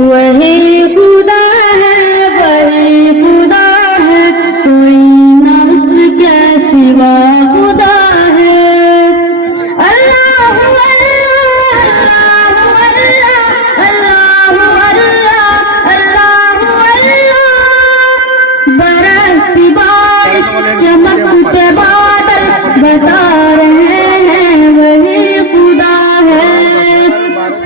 वही खुदा है, वही खुदा है, कोई ना उसके सिवा खुदा है। अल्लाह अल्लाह अल्लाह अल्लाह अल्लाह अल्लाह अल्लाह। बरसती बारिश चमकते बादल बता रहे हैं वही खुदा है।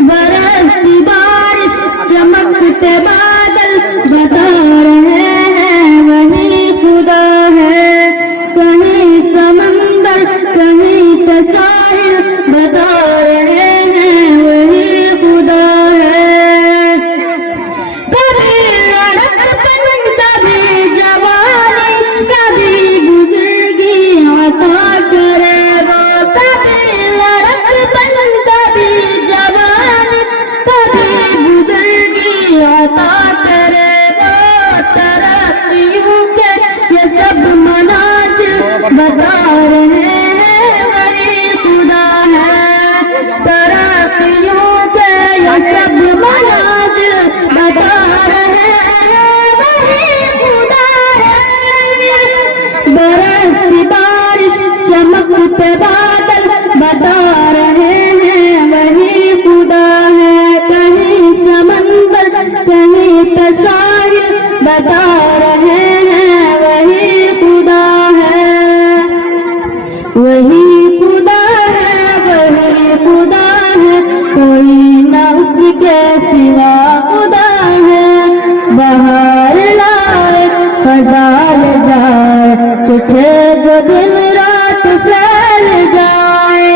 बरसती बारिश चमकते बादल बता रहे हैं वही खुदा है। कहीं समंदर कहीं पे साहिल बता रहे हैं वही खुदा है। कभी लड़कपन कभी जवानी कभी बुजुर्गी अता करे वो। कभी लड़कपन कभी जवानी कभी बुजुर्गी अता करे वो। तरक्कियों के ये सब मनाजिल बता रहे हैं वही खुदा है। तरक्कियों के ये सब मनाजिल बता रहे हैं वही खुदा है। बरसती बारिश चमकते बादल बता रहे हैं वही खुदा है। कहीं समंदर कहीं पे साहिल बता रहे हैं वही खुदा है। वही खुदा है, वही खुदा है, कोई ना उसके सिवा खुदा है। बाहर लाए फजाल जाए छुटे जो दिन रात फैल जाए।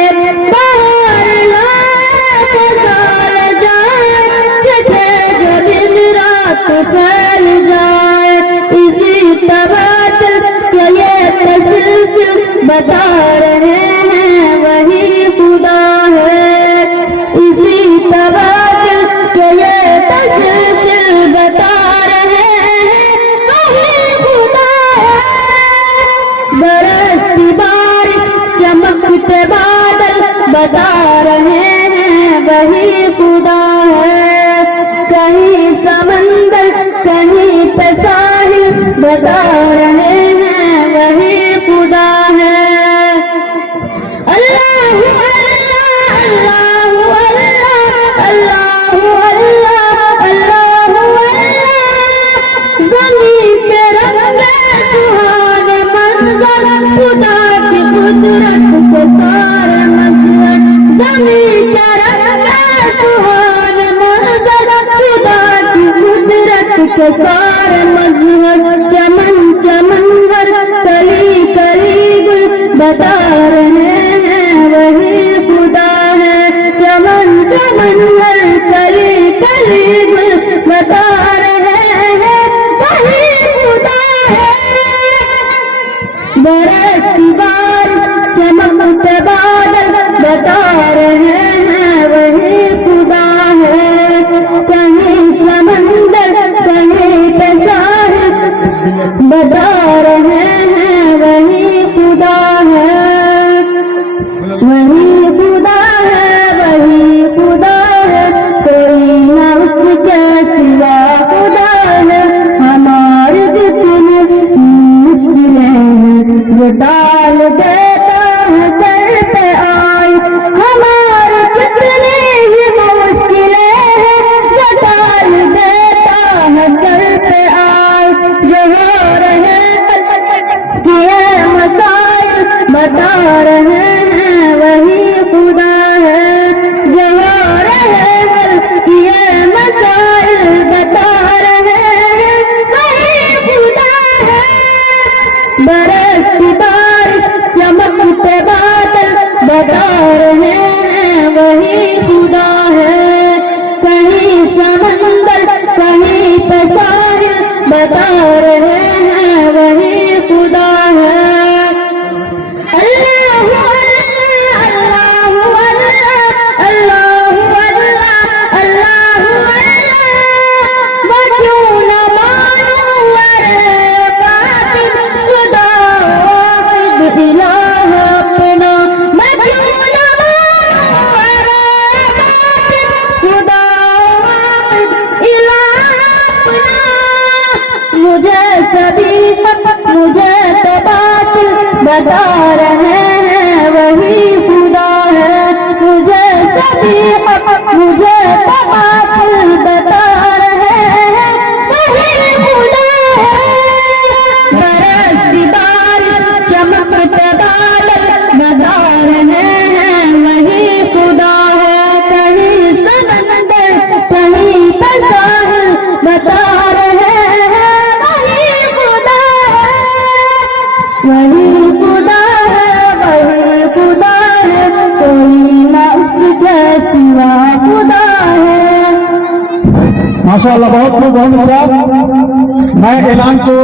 बाहर लाए फजाल जाए छुटे जो दिन रात फैल जाए। इसी तबादल के ये तसलसल बता रहे हैं वही खुदा है। इसी तबादल के ये तसलसल बता रहे हैं वही खुदा है। बरसती बारिश चमकते बादल बता रहे हैं वही खुदा है। कहीं समंदर कहीं पे साहिल बता रहे हैं वही खुदा है। अल्लाह अल्लाह अल्लाह अल्लाह अल्लाह अल्लाह अल्लाह। ज़मीन के रंगे सुहाने मंजर खुदा की कुदरत के सारे मजहर। ज़मीन के रंगे सुहाने मंजर खुदा की कुदरत के सारे मजहर। चमन चमन हर कली कली गुल बता रहे हैं वही खुदा है। चमन चमन हर कली कली गुल बता रहे हैं वही खुदा है। बरसती बारिश चमकते बादल बता रहे हैं वही खुदा है। कहीं समंदर कहीं पे साहिल बता रहे हैं वही खुदा है। वही खुदा है, वही खुदा है, कोई ना उसके सिवा खुदा है। हमारे जितने मुश्किलें हैं जो डाल देता है सर पे आई। हमारे जितने ही मुश्किलें हैं जो डाल देता है सर पे आई। जो हो रहे ये मसाइल बता रहे हैं वही खुदा है। जो हो रहे ये मसाइल बता रहे हैं वही खुदा है। बरसती बारिश चमकते बादल बता रहे हैं वही खुदा है। कहीं समंदर कहीं पे साहिल बता रहे हैं वही खुदा है। अल्लाह अल्लाह अल्लाह अल्लाह अल्लाह अल्लाह अल्लाह। मैं क्यों न मानूं अरे बातिल खुदा वाहिद इलाह अपना। मैं क्यों न मानूं अरे बातिल खुदा वाहिद इलाह बता रहे हैं वही खुदा है। मुझे सभी मुझे तबादुल बता रहे हैं वही खुदा है। बरसती बारिश चमकते बादल बता रहे हैं वही खुदा है। कहीं समंदर कहीं पर साहिल बता रहे हैं वही खुदा है। वही खुदा है वही खुदा है, कोई ना उसके सिवा खुदा है। माशाअल्लाह, बहुत खूब, बहुत अच्छा। मैं ऐलान को